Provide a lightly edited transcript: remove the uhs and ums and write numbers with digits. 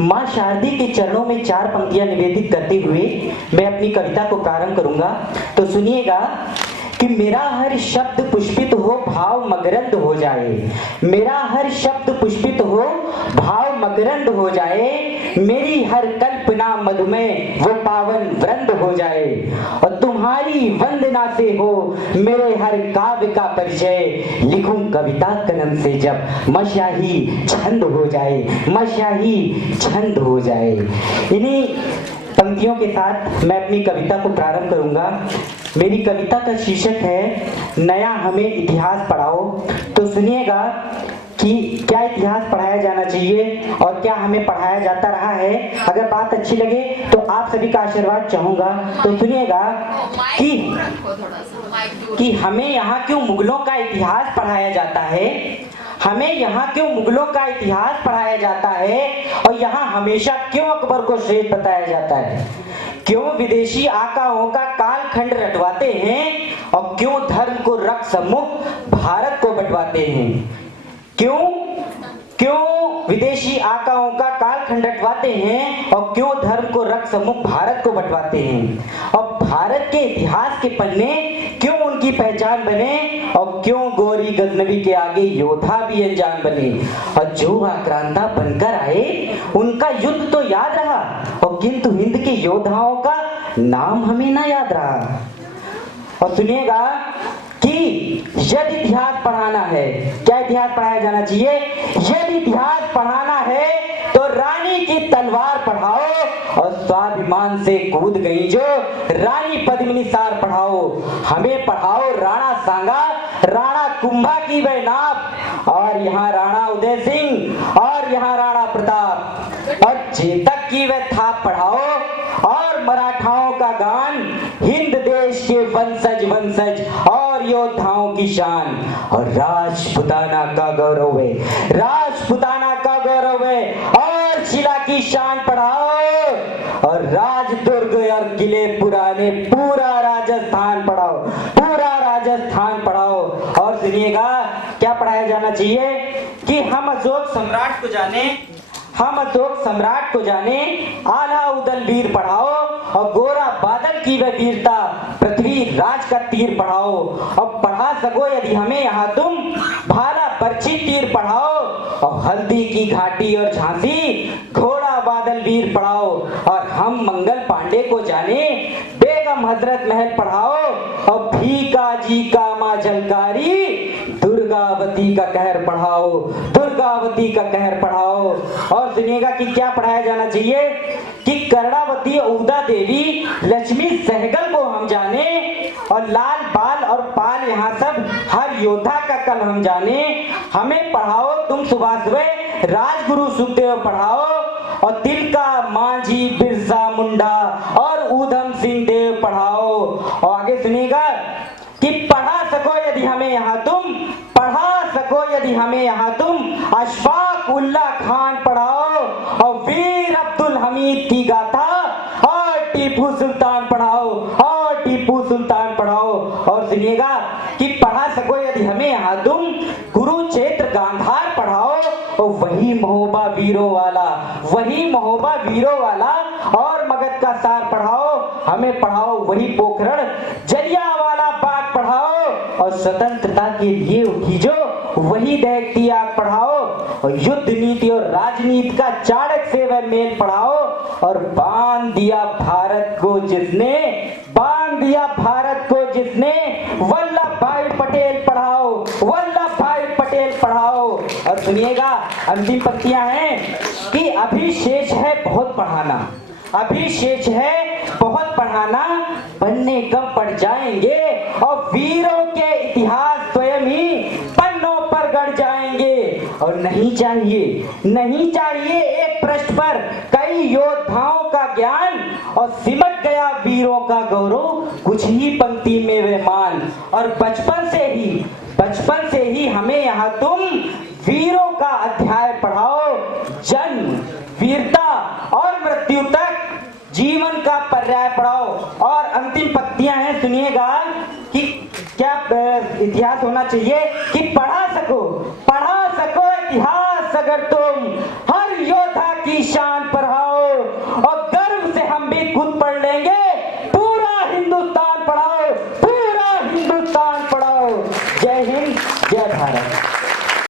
माँ शारदी के चरणों में 4 पंक्तियां निवेदित करते हुए मैं अपनी कविता को प्रारंभ करूंगा। तो सुनिएगा कि मेरा हर शब्द पुष्पित हो भाव मकरंद हो जाए, मेरा हर शब्द पुष्पित हो भाव मकरंद हो जाए, मेरी हर कल्पना मधुमेह वो पावन वृंद हो जाए, और तुम्हारी वंदना से हो मेरे हर काव्य का परिचय, लिखूं कविता कलम से जब मशाही छंद हो जाए, मशाही छंद हो जाए। इन्हीं पंक्तियों के साथ मैं अपनी कविता को प्रारंभ करूंगा। मेरी कविता का शीर्षक है नया हमें इतिहास पढ़ाओ। तो सुनिएगा कि क्या इतिहास पढ़ाया जाना चाहिए और क्या हमें पढ़ाया जाता रहा है। अगर बात अच्छी लगे तो आप सभी का आशीर्वाद चाहूंगा। तो सुनिएगा कि हमें यहाँ क्यों मुगलों का इतिहास पढ़ाया जाता है, हमें यहाँ क्यों मुगलों का इतिहास पढ़ाया जाता है, और यहाँ हमेशा क्यों अकबर को श्रेष्ठ बताया जाता है, क्यों विदेशी आकाओं का कालखंड रटवाते हैं, और क्यों धर्म को रक्त सम्मुख भारत को बंटवाते हैं, क्यों विदेशी आकाओं का कालखंड रटवाते हैं और क्यों धर्म को रक्त सम्मुख भारत को बंटवाते हैं, और भारत के इतिहास के पन्ने क्यों उनकी पहचान बने, और क्यों गौरी गजनबी के आगे योद्धा भी अनजान बने, और जो आक्रांता बनकर आए उनका युद्ध तो याद रहा, और किंतु हिंद के योद्धाओं का नाम हमें ना याद रहा। और सुनिएगा कि यदि इतिहास पढ़ाना है, क्या इतिहास पढ़ाया जाना चाहिए, यदि इतिहास पढ़ाना है तो रानी की तलवार पढ़ाओ, और स्वाभिमान से कूद गई जो रानी पद्मिनी सार पढ़ाओ, हमें पढ़ाओ राणा सांगा, राणा कुंभा की वह नाप, और यहाँ राणा उदय सिंह और यहाँ राणा प्रताप, और चेतक की वह थाप पढ़ाओ, और मराठाओं का गान, हिंद देश के वंशज और योद्धाओं की शान, और राजपुताना का गौरव है, राजपुताना का गौरव है, और शिला की शान पढ़ाओ, और राजदुर्ग और किले पुराने पूरा राजस्थान पढ़ाओ, पूरा राजस्थान पढ़ाओ। और सुनिएगा क्या पढ़ाया जाना चाहिए कि हम अशोक सम्राट को जाने, हम अशोक सम्राट को जाने, आला उदल वीर पढ़ाओ, और गोरा बादल की वह वीरता, पृथ्वी राज का तीर पढ़ाओ, और पढ़ा सको यदि हमें यहाँ तुम भाला बर्छी तीर पढ़ाओ, और हल्दी की घाटी और झांसी घोड़ा बादल वीर पढ़ाओ, और हम मंगल पांडे को जाने, बेगम हजरत महल पढ़ाओ, और भीका जी का माँ झलकारी, दुर्गावती का कहर पढ़ाओ, दुर्गावती का कहर पढ़ाओ। और सुनिएगा कि क्या पढ़ाया जाना चाहिए कि कर्णावती उदा देवी लक्ष्मी सहगल को हम जाने, और लाल बाल और पाल यहाँ सब हर योद्धा का कल हम जाने, हमें पढ़ाओ तुम सुबह सुबह राजगुरु सुखदेव पढ़ाओ, और तिलका मांझी बिरसा मुंडा और ऊधम सिंह देव पढ़ाओ। और आगे सुनिएगा कि पढ़ा सको यदि हमें यहाँ तुम, पढ़ा सको यदि हमें यहाँ तुम अशफाक उल्ला खान पढ़ाओ, और वीर अब्दुल हमीद की गाथा, और टीपू सुल्तान पढ़ाओ, और टीपू सुल्तान पढ़ाओ। और सुनिएगा कि पढ़ा सको यदि हमें यहाँ तुम कुरुक्षेत्र गांधार पढ़ाओ, और वही महोबा वीरों वाला, वही महोबा वीरों वाला, और मगध का सार पढ़ाओ, हमें पढ़ाओ वही पोखरण जलियांवाला बाग पढ़ाओ, और स्वतंत्रता के लिए उठी जो वही दहकती आग पढ़ाओ, और युद्ध नीति और राजनीति का चाणक्य से वह मेल पढ़ाओ, और बांध दिया भारत को जिसने, बांध दिया भारत को जिसने, वल्लभ भाई पटेल पढ़ाओ, वल्लभ भाई पटेल पढ़ाओ। और सुनिएगा अंतिम पंक्तियां हैं कि अभी शेष है बहुत पढ़ाना, अभी शेष है बहुत पढ़ाना, पन्ने कम पड़ जाएंगे, और वीरों के इतिहास स्वयं ही पन्नों पर गढ़ जाएंगे। और नहीं चाहिए, नहीं चाहिए एक पृष्ठ पर कई योद्धाओं का ज्ञान, और सिमट गया वीरों का गौरव कुछ ही पंक्ति में वे मान। और बचपन से ही हमें यहाँ तुम वीरों का अध्याय पढ़ाओ, जन्म, वीरता और मृत्यु तक जीवन का पर्याय पढ़ाओ। और अंतिम पंक्तियां हैं, सुनिएगा कि क्या इतिहास होना चाहिए कि पढ़ा सको इतिहास अगर तुम, हर योद्धा की शान बढ़ाओ और गर्व से हम भी खुद पढ़ लेंगे, पूरा हिंदुस्तान पढ़ाओ, पूरा हिंदुस्तान पढ़ाओ। जय हिंद, जय भारत।